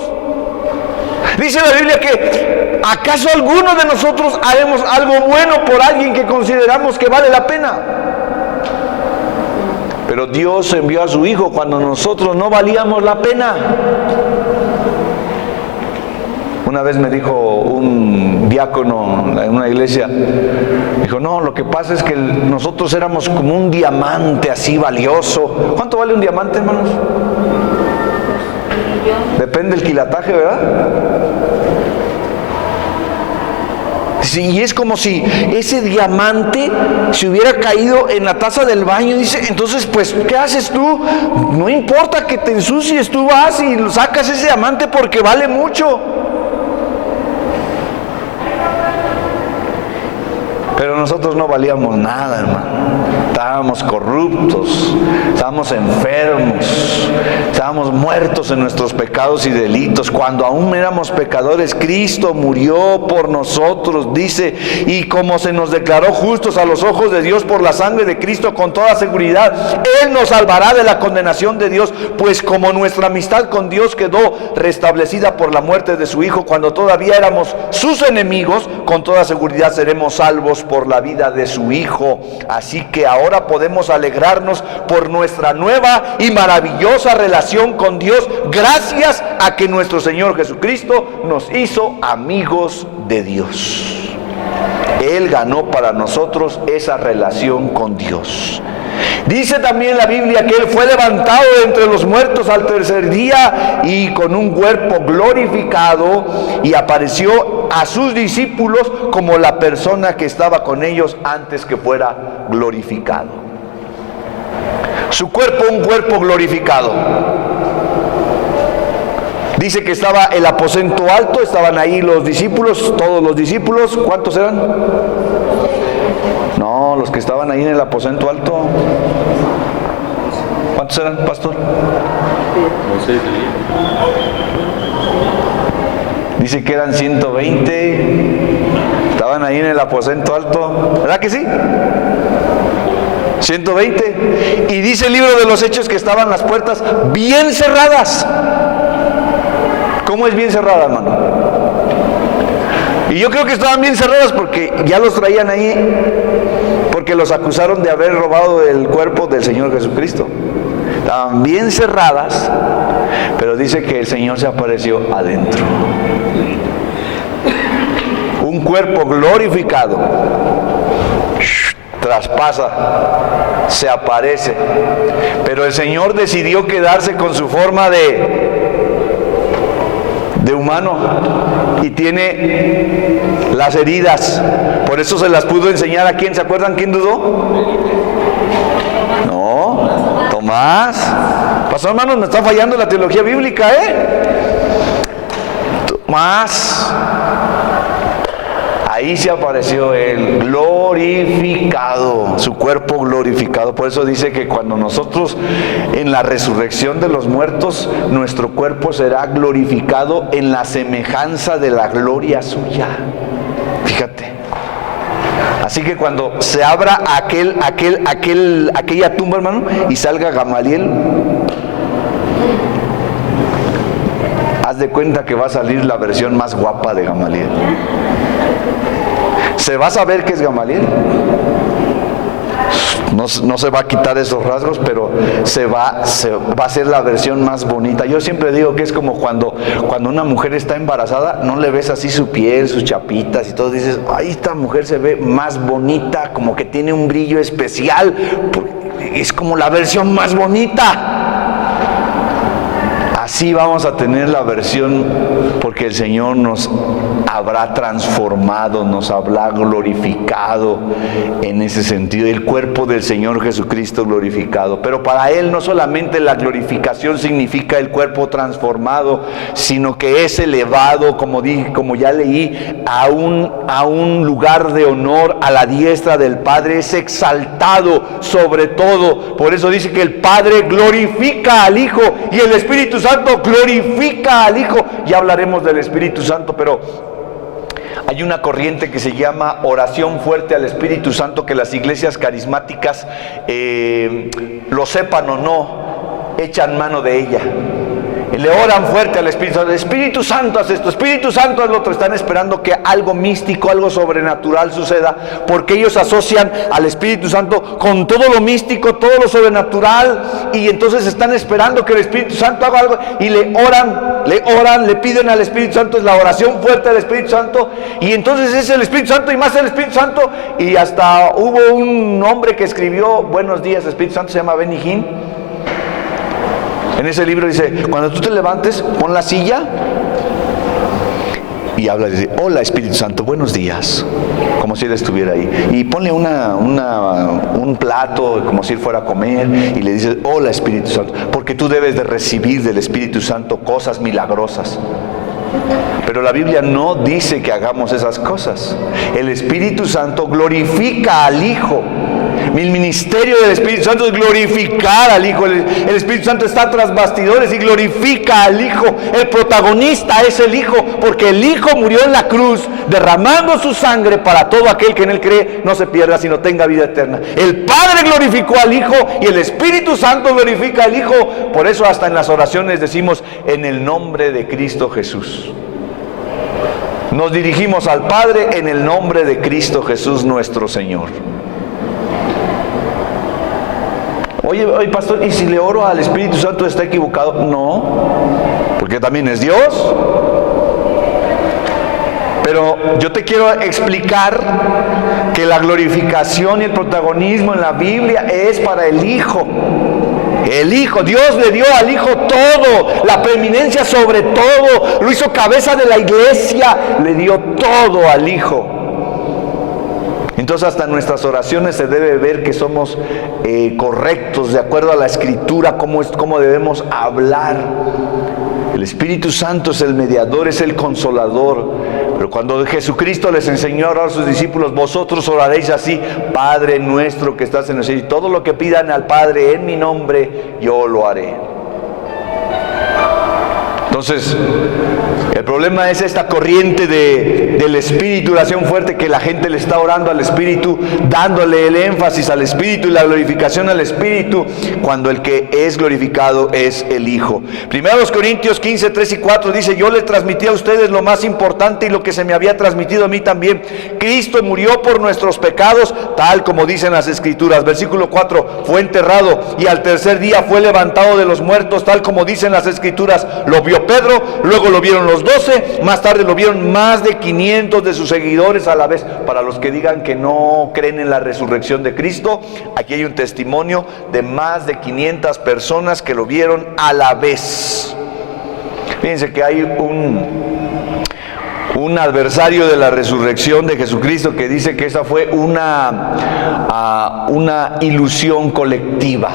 Dice la Biblia que ¿acaso alguno de nosotros haremos algo bueno por alguien que consideramos que vale la pena? Pero Dios envió a su Hijo cuando nosotros no valíamos la pena. Una vez me dijo un diácono en una iglesia, dijo, no, lo que pasa es que nosotros éramos como un diamante así valioso. ¿Cuánto vale un diamante, hermanos? Depende del quilataje, ¿verdad? Sí, y es como si ese diamante se hubiera caído en la taza del baño. Dice, entonces, pues, ¿qué haces tú? No importa que te ensucies, tú vas y sacas ese diamante porque vale mucho. Pero nosotros no valíamos nada, hermano. Estábamos corruptos, estábamos enfermos, estábamos muertos en nuestros pecados y delitos. Cuando aún éramos pecadores, Cristo murió por nosotros, dice, y como se nos declaró justos a los ojos de Dios por la sangre de Cristo, con toda seguridad, Él nos salvará de la condenación de Dios, pues como nuestra amistad con Dios quedó restablecida por la muerte de su Hijo, cuando todavía éramos sus enemigos, con toda seguridad seremos salvos por la vida de su Hijo. Así que ahora podemos alegrarnos por nuestra nueva y maravillosa relación con Dios, gracias a que nuestro Señor Jesucristo nos hizo amigos de Dios. Él ganó para nosotros esa relación con Dios. Dice también la Biblia que Él fue levantado de entre los muertos al tercer día y con un cuerpo glorificado, y apareció a sus discípulos como la persona que estaba con ellos antes que fuera glorificado. Su cuerpo, un cuerpo glorificado. Dice que estaba el aposento alto, estaban ahí los discípulos, todos los discípulos. ¿Cuántos eran? No, los que estaban ahí en el aposento alto. ¿Cuántos eran, pastor? Dice que eran 120. Estaban ahí en el aposento alto. ¿Verdad que sí? 120. Y dice el libro de los Hechos que estaban las puertas bien cerradas. ¿Cómo es bien cerrada, hermano? Y yo creo que estaban bien cerradas porque ya los traían ahí, porque los acusaron de haber robado el cuerpo del Señor Jesucristo. Estaban bien cerradas, pero dice que el Señor se apareció adentro. Un cuerpo glorificado traspasa, se aparece, pero el Señor decidió quedarse con su forma de humano, y tiene las heridas, por eso se las pudo enseñar a quién. ¿Se acuerdan quién dudó? No, Tomás. Pasó, hermanos, me está fallando la teología bíblica, Tomás. Ahí se apareció Él, glorificado, su cuerpo glorificado. Por eso dice que cuando nosotros en la resurrección de los muertos, nuestro cuerpo será glorificado en la semejanza de la gloria suya. Fíjate. Así que cuando se abra aquella tumba, hermano, y salga Gamaliel, haz de cuenta que va a salir la versión más guapa de Gamaliel. Se va a saber que es Gamaliel. No se va a quitar esos rasgos, pero va a ser la versión más bonita. Yo siempre digo que es como cuando una mujer está embarazada, no le ves así su piel, sus chapitas y todo, dices, ay, esta mujer se ve más bonita, como que tiene un brillo especial, es como la versión más bonita. Así vamos a tener la versión, porque el Señor nos habrá transformado, nos habrá glorificado en ese sentido, el cuerpo del Señor Jesucristo glorificado. Pero para Él no solamente la glorificación significa el cuerpo transformado, sino que es elevado, como ya leí, a un lugar de honor a la diestra del Padre, es exaltado sobre todo. Por eso dice que el Padre glorifica al Hijo y el Espíritu Santo glorifica al Hijo. Ya hablaremos del Espíritu Santo, pero hay una corriente que se llama oración fuerte al Espíritu Santo, que las iglesias carismáticas, lo sepan o no, echan mano de ella. le oran fuerte al Espíritu Santo. Espíritu Santo, haz esto, Espíritu Santo, haz lo otro. Están esperando que algo místico, algo sobrenatural suceda, porque ellos asocian al Espíritu Santo con todo lo místico, todo lo sobrenatural, y entonces están esperando que el Espíritu Santo haga algo, y le oran, le piden al Espíritu Santo. Es la oración fuerte al Espíritu Santo, y entonces es el Espíritu Santo y más el Espíritu Santo. Y hasta hubo un hombre que escribió Buenos días Espíritu Santo, se llama Benny Hinn. En ese libro dice: cuando tú te levantes, pon la silla y habla y dice: hola Espíritu Santo, buenos días, como si él estuviera ahí, y ponle un plato como si él fuera a comer, y le dices: hola Espíritu Santo, porque tú debes de recibir del Espíritu Santo cosas milagrosas. Pero la Biblia no dice que hagamos esas cosas. El Espíritu Santo glorifica al Hijo. El ministerio del Espíritu Santo es glorificar al Hijo. El Espíritu Santo está tras bastidores y glorifica al Hijo. El protagonista es el Hijo, porque el Hijo murió en la cruz, derramando su sangre para todo aquel que en Él cree no se pierda, sino tenga vida eterna. El Padre glorificó al Hijo y el Espíritu Santo glorifica al Hijo. Por eso hasta en las oraciones decimos: en el nombre de Cristo Jesús. Nos dirigimos al Padre en el nombre de Cristo Jesús nuestro Señor. Oye, pastor, ¿y si le oro al Espíritu Santo está equivocado? No, porque también es Dios. Pero yo te quiero explicar que la glorificación y el protagonismo en la Biblia es para el Hijo. El Hijo, Dios le dio al Hijo todo, la preeminencia sobre todo, lo hizo cabeza de la iglesia, le dio todo al Hijo. Entonces hasta en nuestras oraciones se debe ver que somos correctos de acuerdo a la Escritura, cómo debemos hablar. El Espíritu Santo es el mediador, es el consolador. Pero cuando Jesucristo les enseñó a orar a sus discípulos: vosotros oraréis así: Padre nuestro que estás en el cielo, y todo lo que pidan al Padre en mi nombre, yo lo haré. Entonces, el problema es esta corriente del Espíritu, oración fuerte, que la gente le está orando al Espíritu, dándole el énfasis al Espíritu y la glorificación al Espíritu, cuando el que es glorificado es el Hijo. 1 Corintios 15, 3 y 4 dice: yo les transmití a ustedes lo más importante y lo que se me había transmitido a mí también. Cristo murió por nuestros pecados, tal como dicen las Escrituras. Versículo 4: fue enterrado y al tercer día fue levantado de los muertos, tal como dicen las Escrituras. Lo vio Pedro, luego lo vieron los 12, más tarde lo vieron más de 500 de sus seguidores a la vez. Para los que digan que no creen en la resurrección de Cristo, aquí hay un testimonio de más de 500 personas que lo vieron a la vez. Fíjense que hay un adversario de la resurrección de Jesucristo que dice que esa fue una ilusión colectiva.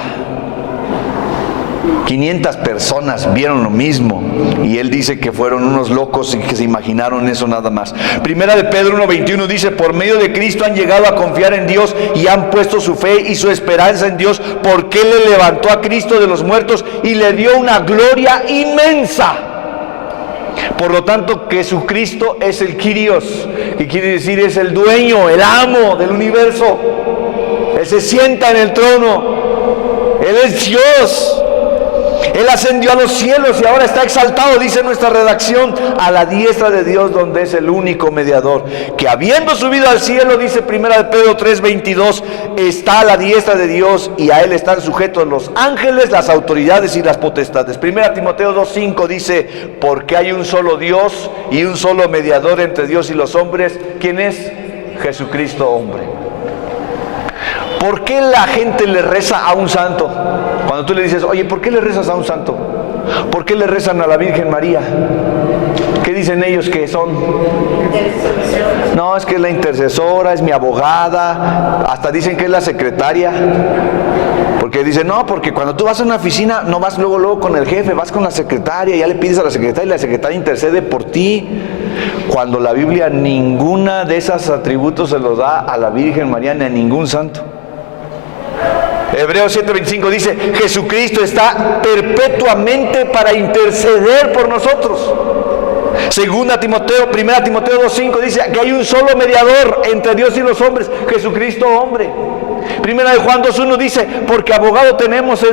500 personas vieron lo mismo, y él dice que fueron unos locos y que se imaginaron eso nada más. Primera de Pedro 1:21 dice: por medio de Cristo han llegado a confiar en Dios y han puesto su fe y su esperanza en Dios, porque Él le levantó a Cristo de los muertos y le dio una gloria inmensa. Por lo tanto, Jesucristo es el Kyrios, que quiere decir es el dueño, el amo del universo. Él se sienta en el trono, Él es Dios. Él ascendió a los cielos y ahora está exaltado, dice nuestra redacción, a la diestra de Dios, donde es el único mediador, que habiendo subido al cielo, dice Primera de Pedro 3:22, está a la diestra de Dios y a Él están sujetos los ángeles, las autoridades y las potestades. Primera Timoteo 2:5 dice: porque hay un solo Dios y un solo mediador entre Dios y los hombres. ¿Quién es? Jesucristo hombre. ¿Por qué la gente le reza a un santo? Cuando tú le dices: oye, ¿por qué le rezas a un santo? ¿Por qué le rezan a la Virgen María? ¿Qué dicen ellos que son? No, es que es la intercesora, es mi abogada, hasta dicen que es la secretaria. Porque dicen: no, porque cuando tú vas a una oficina no vas luego con el jefe, vas con la secretaria, ya le pides a la secretaria y la secretaria intercede por ti. Cuando la Biblia ninguna de esos atributos se los da a la Virgen María ni a ningún santo. Hebreos 7:25 dice: Jesucristo está perpetuamente para interceder por nosotros. Primera Timoteo 2:5 dice que hay un solo mediador entre Dios y los hombres, Jesucristo hombre. Primera de Juan 2:1 dice, porque abogado tenemos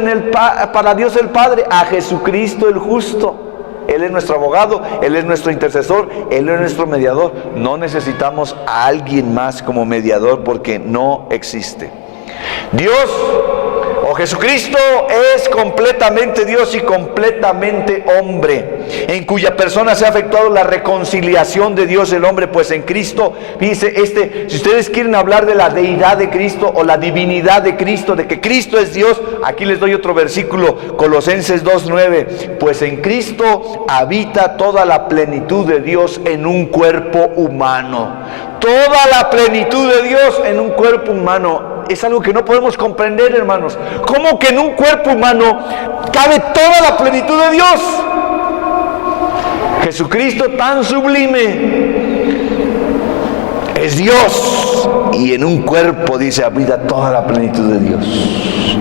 para Dios el Padre, a Jesucristo el justo. Él es nuestro abogado, Él es nuestro intercesor, Él es nuestro mediador. No necesitamos a alguien más como mediador porque no existe. Dios o Jesucristo es completamente Dios y completamente hombre, en cuya persona se ha efectuado la reconciliación de Dios y el hombre, pues en Cristo, dice si ustedes quieren hablar de la deidad de Cristo o la divinidad de Cristo, de que Cristo es Dios, aquí les doy otro versículo, Colosenses 2:9, pues en Cristo habita toda la plenitud de Dios en un cuerpo humano. Toda la plenitud de Dios en un cuerpo humano. Es algo que no podemos comprender, hermanos. ¿Cómo que en un cuerpo humano cabe toda la plenitud de Dios? Jesucristo tan sublime es Dios y en un cuerpo, dice, habita toda la plenitud de Dios.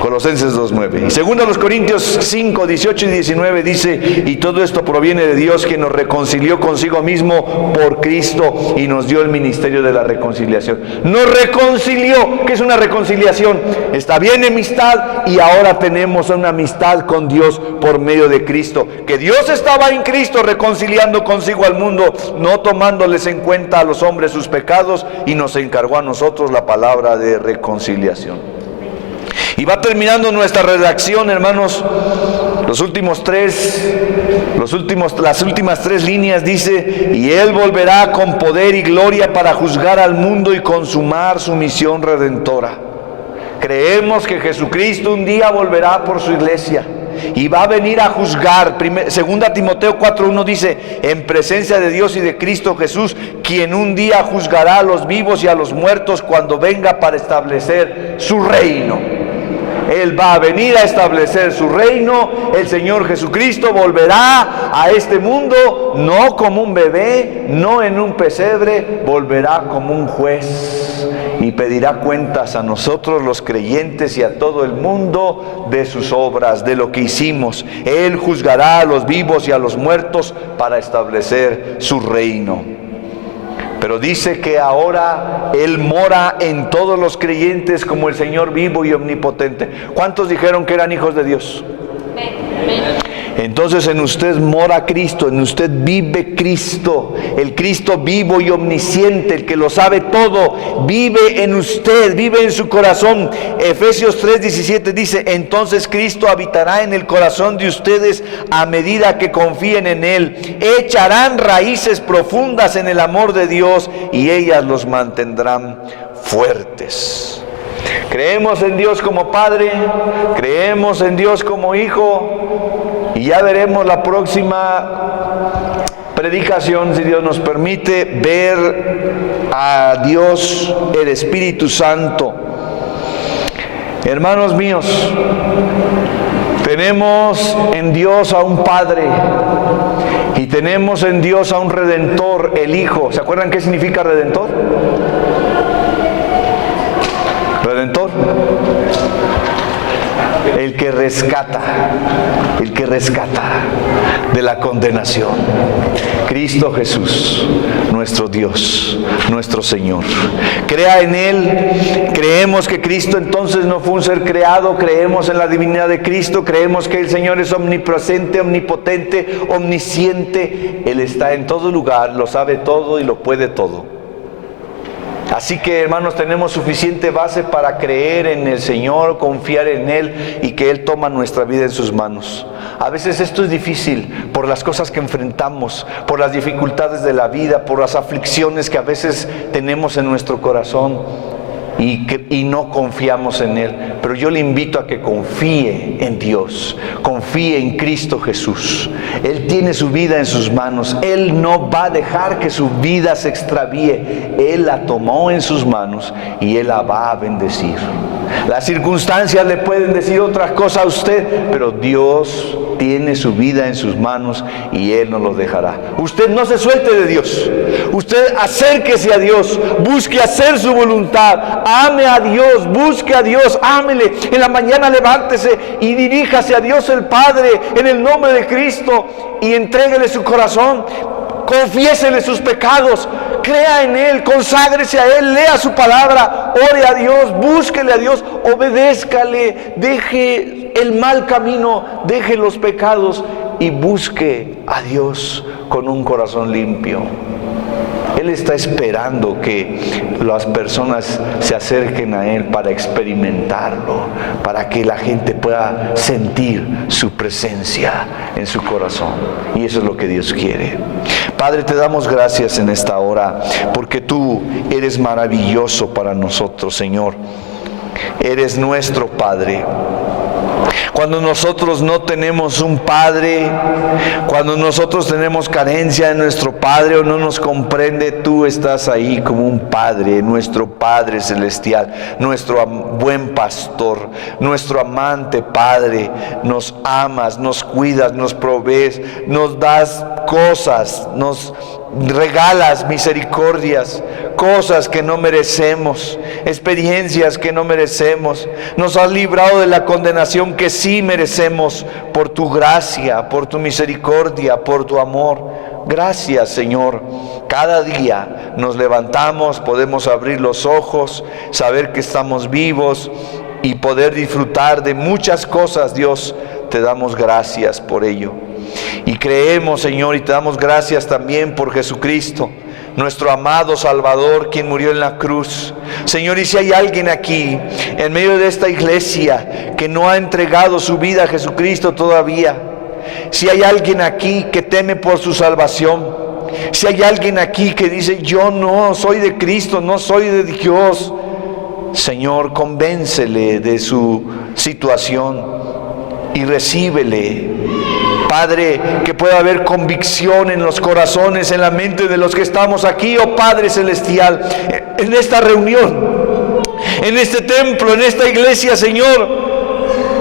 Colosenses 2:9. Y segundo los Corintios 5:18 y 19 dice, y todo esto proviene de Dios, quien nos reconcilió consigo mismo por Cristo y nos dio el ministerio de la reconciliación. Nos reconcilió. ¿Qué es una reconciliación? Está bien amistad y ahora tenemos una amistad con Dios por medio de Cristo. Que Dios estaba en Cristo reconciliando consigo al mundo, no tomándoles en cuenta a los hombres sus pecados, y nos encargó a nosotros la palabra de reconciliación. Y va terminando nuestra redacción, hermanos. Las últimas tres líneas dice, y Él volverá con poder y gloria para juzgar al mundo y consumar su misión redentora. Creemos que Jesucristo un día volverá por su iglesia y va a venir a juzgar. Segunda Timoteo 4:1 dice, en presencia de Dios y de Cristo Jesús, quien un día juzgará a los vivos y a los muertos cuando venga para establecer su reino. Él va a venir a establecer su reino. El Señor Jesucristo volverá a este mundo, no como un bebé, no en un pesebre, volverá como un juez y pedirá cuentas a nosotros los creyentes y a todo el mundo de sus obras, de lo que hicimos. Él juzgará a los vivos y a los muertos para establecer su reino. Pero dice que ahora Él mora en todos los creyentes como el Señor vivo y omnipotente. ¿Cuántos dijeron que eran hijos de Dios? Entonces en usted mora Cristo, en usted vive Cristo, el Cristo vivo y omnisciente, el que lo sabe todo, vive en usted, vive en su corazón. Efesios 3:17 dice, entonces Cristo habitará en el corazón de ustedes a medida que confíen en Él. Echarán raíces profundas en el amor de Dios y ellas los mantendrán fuertes. Creemos en Dios como Padre, creemos en Dios como Hijo. Y ya veremos la próxima predicación, si Dios nos permite, ver a Dios, el Espíritu Santo. Hermanos míos, tenemos en Dios a un Padre y tenemos en Dios a un Redentor, el Hijo. ¿Se acuerdan qué significa Redentor? Redentor, el que rescata de la condenación. Cristo Jesús, nuestro Dios, nuestro Señor. Crea en Él. Creemos que Cristo entonces no fue un ser creado. Creemos en la divinidad de Cristo. Creemos que el Señor es omnipresente, omnipotente, omnisciente. Él está en todo lugar, lo sabe todo y lo puede todo. Así que, hermanos, tenemos suficiente base para creer en el Señor, confiar en Él y que Él toma nuestra vida en sus manos. A veces esto es difícil por las cosas que enfrentamos, por las dificultades de la vida, por las aflicciones que a veces tenemos en nuestro corazón y no confiamos en Él. Pero yo le invito a que confíe en Dios, confíe en Cristo Jesús. Él tiene su vida en sus manos. Él no va a dejar que su vida se extravíe. Él la tomó en sus manos y Él la va a bendecir. Las circunstancias le pueden decir otras cosas a usted, pero Dios tiene su vida en sus manos y Él no lo dejará. Usted no se suelte de Dios. Usted acérquese a Dios, busque hacer su voluntad, ame a Dios, busque a Dios, ámele. En la mañana levántese y diríjase a Dios el Padre en el nombre de Cristo y entréguele su corazón. Confiésele sus pecados, crea en Él, conságrese a Él, lea su palabra, ore a Dios, búsquele a Dios, obedézcale, deje el mal camino, deje los pecados y busque a Dios con un corazón limpio. Él está esperando que las personas se acerquen a Él para experimentarlo, para que la gente pueda sentir su presencia en su corazón. Y eso es lo que Dios quiere. Padre, te damos gracias en esta hora, porque tú eres maravilloso para nosotros, Señor. Eres nuestro Padre. Cuando nosotros no tenemos un Padre, cuando nosotros tenemos carencia de nuestro Padre o no nos comprende, tú estás ahí como un Padre, nuestro Padre celestial, nuestro buen pastor, nuestro amante Padre. Nos amas, nos cuidas, nos provees, nos das cosas, nos regalas misericordias, cosas que no merecemos, experiencias que no merecemos. Nos has librado de la condenación que sí merecemos por tu gracia, por tu misericordia, por tu amor. Gracias, Señor. Cada día nos levantamos, podemos abrir los ojos, saber que estamos vivos y poder disfrutar de muchas cosas. Dios, te damos gracias por ello. Y creemos, Señor, y te damos gracias también por Jesucristo, nuestro amado Salvador, quien murió en la cruz. Señor, y si hay alguien aquí, en medio de esta iglesia, que no ha entregado su vida a Jesucristo todavía, si hay alguien aquí que teme por su salvación, si hay alguien aquí que dice, yo no soy de Cristo, no soy de Dios, Señor, convéncele de su situación y recíbele. Padre, que pueda haber convicción en los corazones, en la mente de los que estamos aquí, oh Padre Celestial, en esta reunión, en este templo, en esta iglesia, Señor.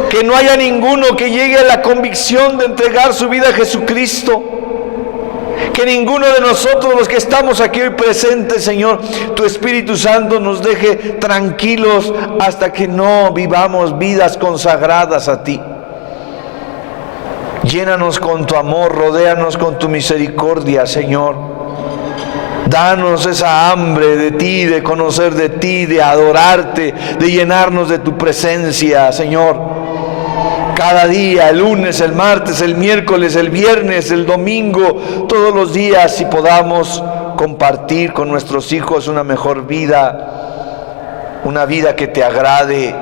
Que no haya ninguno que llegue a la convicción de entregar su vida a Jesucristo. Que ninguno de nosotros, los que estamos aquí hoy presentes, Señor, tu Espíritu Santo nos deje tranquilos hasta que no vivamos vidas consagradas a ti. Llénanos con tu amor, rodéanos con tu misericordia, Señor. Danos esa hambre de ti, de conocer de ti, de adorarte, de llenarnos de tu presencia, Señor. Cada día, el lunes, el martes, el miércoles, el viernes, el domingo, todos los días, si podamos compartir con nuestros hijos una mejor vida, una vida que te agrade,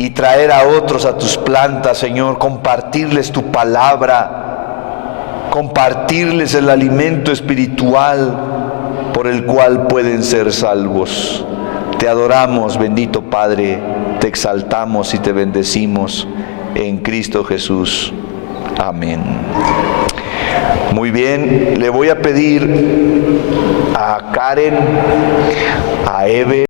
y traer a otros a tus plantas, Señor, compartirles tu palabra, compartirles el alimento espiritual por el cual pueden ser salvos. Te adoramos, bendito Padre, te exaltamos y te bendecimos en Cristo Jesús. Amén. Muy bien, le voy a pedir a Karen, a Eve,